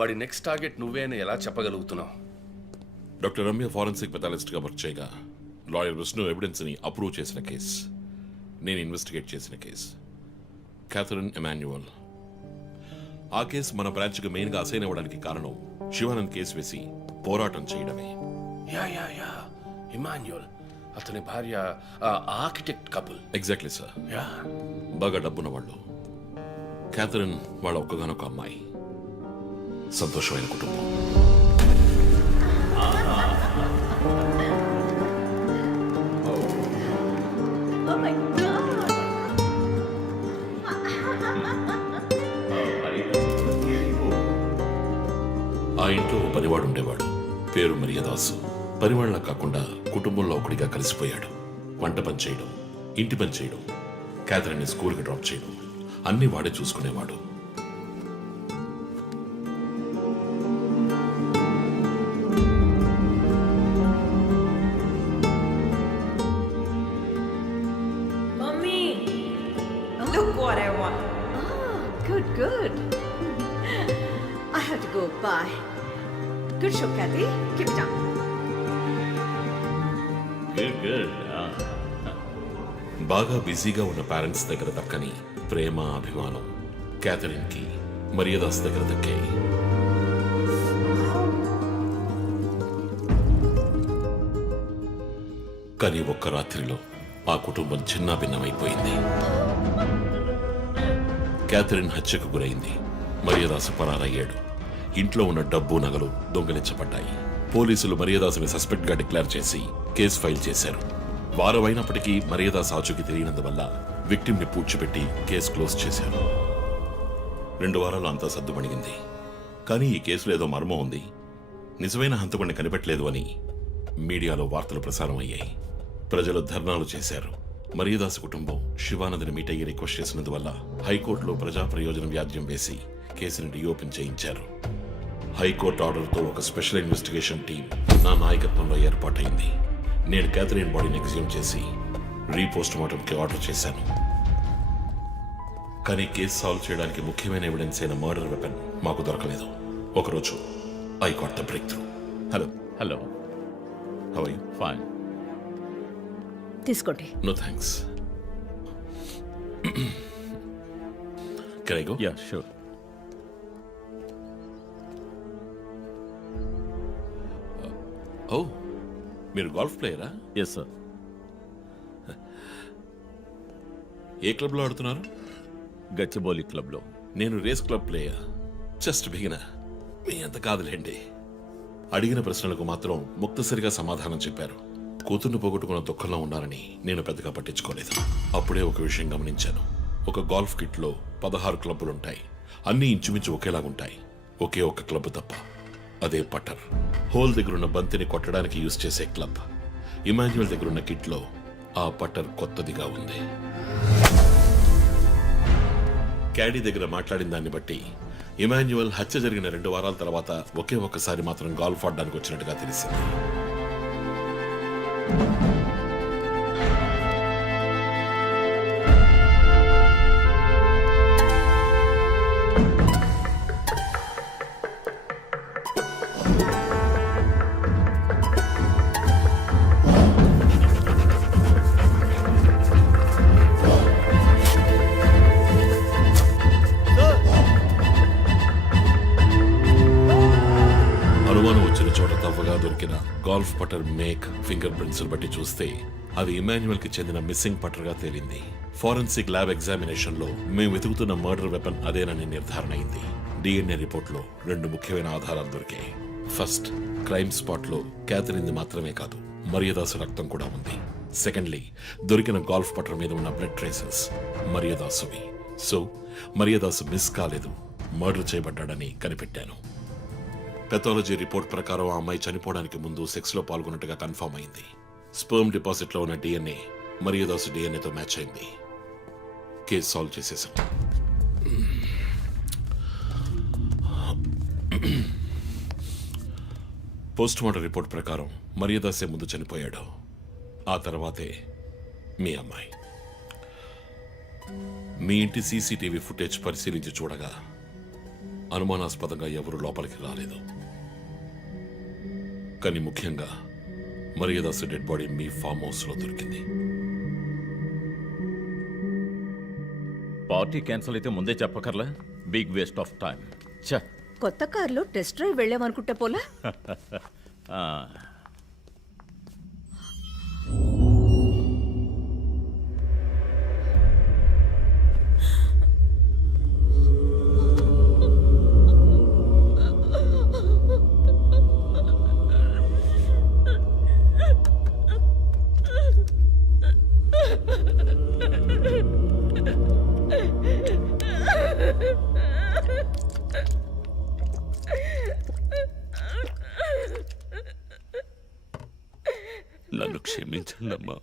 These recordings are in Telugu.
వాడి నెక్స్ట్ టార్గెట్ నువ్వే అని ఎలా చెప్పగలుగుతున్నావు? డాక్టర్ రమ్య ఫారెన్సిక్ పెథాలజిస్ట్గా వర్క్ చేయగా లాయర్ విష్ణు ఎవిడెన్స్ని అప్రూవ్ చేసిన కేస్, నేను ఇన్వెస్టిగేట్ చేసిన కేస్. Catherine Emmanuel. ఆ కేసు మన బ్రాంచ్కి మెయిన్గా అసైన్ అవ్వడానికి కారణం శివానంద్ కేసు వేసి పోరాటం చేయడమే. యా యా యా ఇమాన్యుయల్, అతని భార్య architect couple. Exactly sir. Yeah, బాగా డబ్బున్న వాళ్ళు. క్యాథరిన్ వాళ్ళ ఒక్కగానొక అమ్మాయి. సంతోషమైన కుటుంబం. Oh my God! ఆ ఇంట్లో ఓ పనివాడు ఉండేవాడు, పేరు మరియదాసు. పనివాళ్ళ కాకుండా కుటుంబంలో ఒకటిగా కలిసిపోయాడు. వంట పని చేయడం, ఇంటి పని చేయడం, క్యాథరిన్ని స్కూల్కి డ్రాప్ చేయడం అన్నీ వాడే చూసుకునేవాడు. Mommy! Look what I want. Good, good. I have to go. Bye. Good show, Kathy. Keep it up. Good. బాగా బిజీగా ఉన్న పేరెంట్స్ దగ్గర దక్కని ప్రేమ, అభిమానం క్యాథరిన్కి మరియదాస్ దగ్గర దక్కాయి. కానీ ఒక్క రాత్రిలో ఆ కుటుంబం చిన్నాభిన్నమైపోయింది. క్యాథరిన్ హత్యకు గురైంది. మరియదాసు పరారయ్యాడు. ఇంట్లో ఉన్న డబ్బు, నగలు దొంగిలించబడ్డాయి. పోలీసులు మరియదాసుని సస్పెక్ట్ గా డిక్లేర్ చేసి కేసు ఫైల్ చేశారు. వారం అయినప్పటికీ మరియదాస్ ఆచూకీ తెలియనందువల్ల విక్టిమ్ ని పూడ్చిపెట్టి కేసు క్లోజ్ చేశారు. 2 వారాలు అంతా సర్దుమణిగింది. కానీ ఈ కేసులో ఏదో మర్మం ఉంది, నిజమైన హంతకుడిని కనిపెట్టలేదు అని మీడియాలో వార్తలు ప్రసారం అయ్యాయి. ప్రజలు ధర్నాలు చేశారు. మరియదాస్ కుటుంబం శివానందని మీట్ అయ్యి రిక్వెస్ట్ చేసినందువల్ల హైకోర్టులో ప్రజా ప్రయోజన వ్యాజ్యం వేసి కేసుని రీఓపెన్ చేయించారు. హైకోర్టు ఆర్డర్తో ఒక స్పెషల్ ఇన్వెస్టిగేషన్ టీం నా నాయకత్వంలో ఏర్పాటైంది. నేను క్యాథరిన్ బాడీని ఎగ్జ్యూమ్ చేసి రీపోస్ట్ మార్టంకి ఆర్డర్ చేశాను. కానీ కేసు సాల్వ్ చేయడానికి ముఖ్యమైన ఎవిడెన్స్ అయిన మర్డర్ వెపన్ మాకు దొరకలేదు. ఒకరోజు I got the breakthrough. Hello. How are you? Fine. తీసుకోండి. No thanks. Can I go? Yeah, sure. ఓ, మీరు గోల్ఫ్ ప్లేయరా? Yes, sir. ఏ క్లబ్లో ఆడుతున్నారు? గచ్చిబౌలి క్లబ్లో. నేను race club player. Just beginner. మీ అంత కాదులేండి. అడిగిన ప్రశ్నలకు మాత్రం ముక్తసరిగా సమాధానం చెప్పారు. కూతుర్ని పోగొట్టుకున్న దుఃఖంలో ఉన్నారని నేను పెద్దగా పట్టించుకోలేదు. అప్పుడే ఒక విషయం గమనించాను. ఒక గోల్ఫ్ కిట్లో 16 క్లబ్బులుంటాయి. అన్నీ ఇంచుమించు ఒకేలాగుంటాయి. ఒకే ఒక క్లబ్ తప్ప, అదే పట్టర్. హోల్ దగ్గరున్న బంతిని కొట్టడానికి యూజ్ చేసే క్లబ్. ఇమాన్యుయల్ దగ్గరున్న కిట్లో ఆ పట్టర్ కొత్తదిగా ఉంది. క్యాడీ దగ్గర మాట్లాడిన దాన్ని బట్టి ఇమాన్యుయల్ హత్య జరిగిన 2 వారాల తర్వాత ఒకే ఒక్కసారి మాత్రం గోల్ఫ్ ఆడడానికి వచ్చినట్టుగా తెలిసింది. అనుమానం వచ్చిన చోట తవ్వగా దొరికిన గోల్ఫ్ పట్టర్ మేక్, ఫింగర్ ప్రింట్స్ బట్టి చూస్తే అవి ఇమాన్యుయల్ కి చెందిన మిస్సింగ్ పట్టర్ గా తేలింది. ఫోరెన్సిక్ ల్యాబ్ ఎగ్జామినేషన్ లో మేము వెతుకుతున్న మర్డర్ వెపన్ అదేనని నిర్ధారణ అయింది. డిఎన్ఏ రిపోర్ట్ లో 2 ముఖ్యమైన ఆధారాలు దొరికాయి. ఫస్ట్, క్రైమ్ స్పాట్ లో క్యాథరిన్ మాత్రమే కాదు, మరియదాసు రక్తం కూడా ఉంది. సెకండ్లీ, దొరికిన గోల్ఫ్ పట్టర్ మీద ఉన్న బ్లడ్ ట్రేసెస్ మరియదాసువి. సో మరియదాసు మిస్ కాలేదు, మర్డర్ చేయబడ్డాడని కనిపెట్టాను. పెథాలజీ రిపోర్ట్ ప్రకారం ఆ అమ్మాయి చనిపోవడానికి ముందు సెక్స్ లో పాల్గొన్నట్టుగా కన్ఫర్మ్ అయింది. స్పర్మ్ డిపాజిట్ లో ఉన్న డిఎన్ఏ మరియదాసు డిఎన్ఏతో మ్యాచ్ అయింది. కేసు సాల్వ్ చేసేసాం. పోస్ట్ మార్టం రిపోర్ట్ ప్రకారం మరియదాసే ముందు చనిపోయాడు. ఆ తర్వాతే మీ అమ్మాయి. మీ ఇంటి సీసీటీవీ ఫుటేజ్ పరిశీలించి చూడగా అనుమానాస్పదంగా ఎవరూ లోపలికి రాలేదు. కానీ ముఖ్యంగా మరియదాసు డెడ్ బాడీ మీ ఫామ్ హౌస్లో దొరికింది. పార్టీ క్యాన్సిల్ అయితే ముందే చెప్పకర్లా? Big waste of time. ఛ! కొత్త కార్లో టెస్ట్ డ్రైవ్ వెళ్ళామనుకుంటే పోలా. ఆ, నన్ను క్షమించండమ్మా.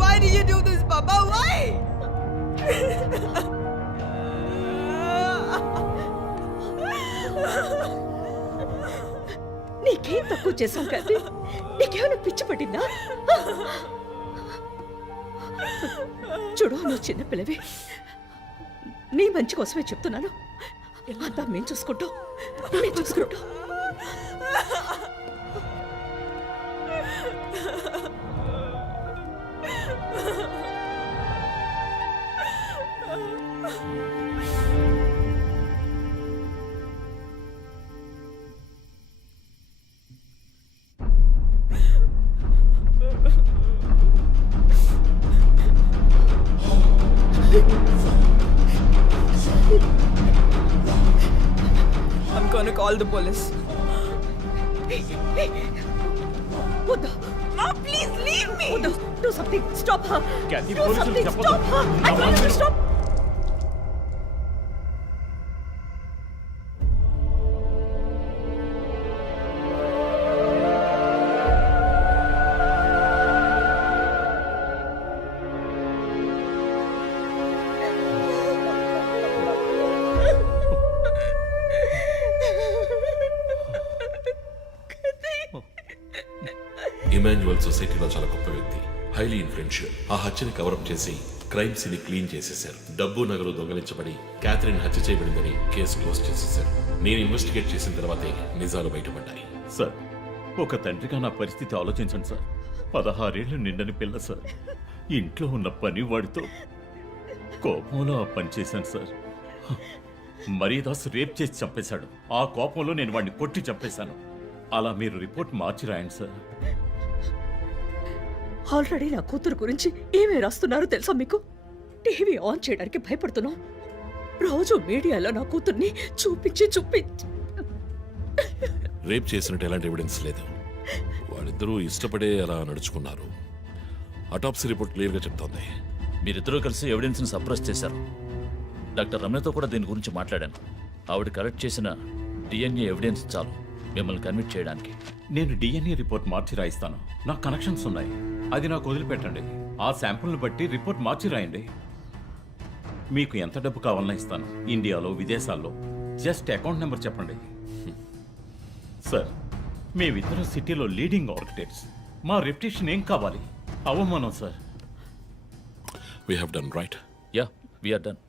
Why did you do this, Papa? Why? నీకేం తక్కువ చేశాం కదా? నీకేమైనా పిచ్చి పట్టిందా? చూడు, నువ్వు చిన్నపిల్లవి. నీ మంచి కోసమే చెప్తున్నాను. అంతా మేము చూసుకుంటాం. I'm gonna call the police. వద్దు. Mom, please leave me. వద్దు. Do something. Stop her. Kathy, Do పోలీసులు something. చెప్పొద్దు. Stop her. I told you to stop. Emmanuel సొసైటీలో చాలా గొప్ప వ్యక్తి, హైలీ ఇన్ఫ్లుయెన్షియల్. ఆ హత్యని కవరప్ చేసి క్రైమ్ సీన్ క్లీన్ చేసేశారు. డబ్బు నగలు దొంగలించబడి క్యాథరిన్ హత్య చేయబడిందని కేసు క్లోజ్ చేసేశారు. నేను ఇన్వెస్టిగేట్ చేసిన తర్వాతే నిజాలు బయటపడ్డాయి. సార్, ఒక తండ్రిగా నా పరిస్థితి ఆలోచించండి సార్. 16 ఏళ్ళు నిండని పిల్ల సార్. ఇంట్లో ఉన్న పని వాడితో కోపంలో ఆ పని చేశాను సార్. మరియదాస్ రేప్ చేసి చంపేశాడు. ఆ కోపంలో నేను వాడిని కొట్టి చంపేశాను. అలా మీరు రిపోర్ట్ మార్చి రాయండి సార్. ఆల్రెడీ నా కూతురు గురించి ఏమేమి రాస్తున్నారో తెలుసా మీకు? టీవీ ఆన్ చేయడానికి భయపడుతున్నాం. రోజు మీడియాలో నా కూతుర్ని చూపించి రేప్ చేసినట్టు ఎలాంటి ఎవిడెన్స్ లేదు. వాళ్ళిద్దరూ ఇష్టపడే అలా నడుచుకున్నారు. అటాప్సీ రిపోర్ట్ క్లియర్గా చెప్తోంది. మీరిద్దరూ కలిసి ఎవిడెన్స్ని సప్రెస్ చేశారు. డాక్టర్ రమ్యతో కూడా దీని గురించి మాట్లాడాను. ఆవిడ కలెక్ట్ చేసిన డిఎన్ఏ ఎవిడెన్స్ చాలు మిమ్మల్ని కన్విట్ చేయడానికి. నేను డిఎన్ఏ రిపోర్ట్ మార్చి రాయిస్తాను. నాకు కనెక్షన్స్ ఉన్నాయి. అది నాకు వదిలిపెట్టండి. ఆ శాంపుల్ని బట్టి రిపోర్ట్ మార్చి రాయండి. మీకు ఎంత డబ్బు కావాలన్నా ఇస్తాను. ఇండియాలో, విదేశాల్లో. జస్ట్ అకౌంట్ నెంబర్ చెప్పండి. సార్, మేమిద్దరం సిటీలో లీడింగ్ ఆర్కిటెక్ట్స్. మా రెప్యుటేషన్ ఏం కావాలి? అవమానం sir. We have done right. Ya, we are done.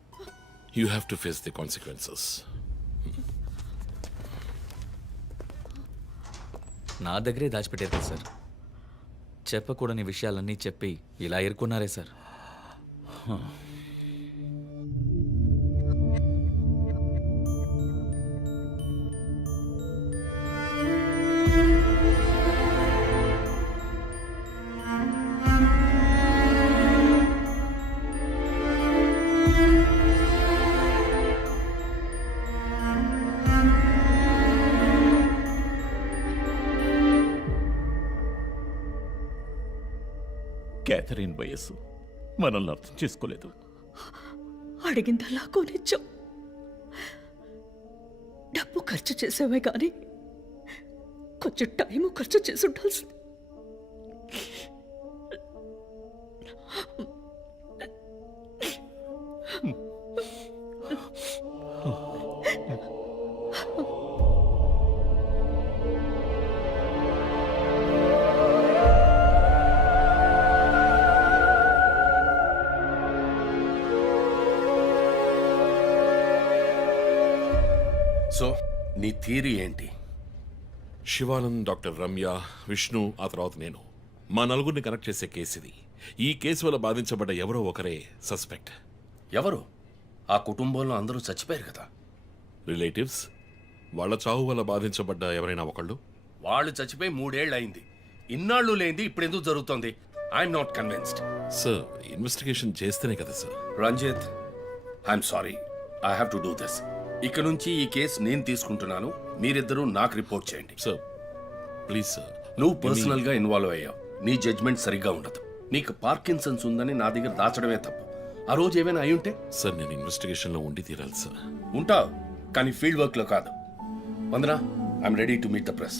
You have to face the consequences. నా దగ్గరే దాచిపెట్టారు కదా సార్. చెప్పకూడని విషయాలన్నీ చెప్పి ఇలా ఎరుకున్నారే సార్. క్యాథరిన్ వయస్సు మనల్ని అర్థం చేసుకోలేదు. అడిగిందల్లా కొనిచ్చాం. డబ్బు ఖర్చు చేసామే కానీ కొంచెం టైము ఖర్చు చేసి ఉండాల్సింది. సో నీ థీరీ ఏంటి? శివానంద్, డాక్టర్ రమ్య, విష్ణు, ఆ తర్వాత నేను, మా నలుగురిని కనెక్ట్ చేసే కేసు ఇది. ఈ కేసు వల్ల బాధించబడ్డ ఎవరో ఒకరే సస్పెక్ట్. ఎవరు? ఆ కుటుంబంలో అందరూ చచ్చిపోయారు కదా. రిలేటివ్స్, వాళ్ళ చావు వల్ల బాధించబడ్డ ఎవరైనా ఒకళ్ళు. వాళ్ళు చచ్చిపోయి 3 ఏళ్ళు అయింది. ఇన్నాళ్ళు లేనిది ఇప్పుడు ఎందుకు జరుగుతోంది? I'm not convinced. Sir, investigation చేస్తేనే కదా sir. Ranjith, I'm sorry, I have to do this. ఇక నుంచి ఈ కేసు నేను తీసుకుంటున్నాను. మీరిద్దరూ నాకు రిపోర్ట్ చేయండి. Sir please sir. నువ్వు పర్సనల్ గా ఇన్వాల్వ్ అయ్యావు. నీ జడ్జ్మెంట్ సరిగ్గా ఉండదు. నీకు పార్కిన్సన్స్ ఉందని నా దగ్గర దాచడమే తప్పు. ఆ రోజు ఏమైనా అయి ఉంటే? సార్, నేను ఇన్వెస్టిగేషన్లో ఉండి తీరాలి సార్. ఉంటావు, కానీ ఫీల్డ్ వర్క్ లో కాదు. Vandana, I'm ready to meet the press.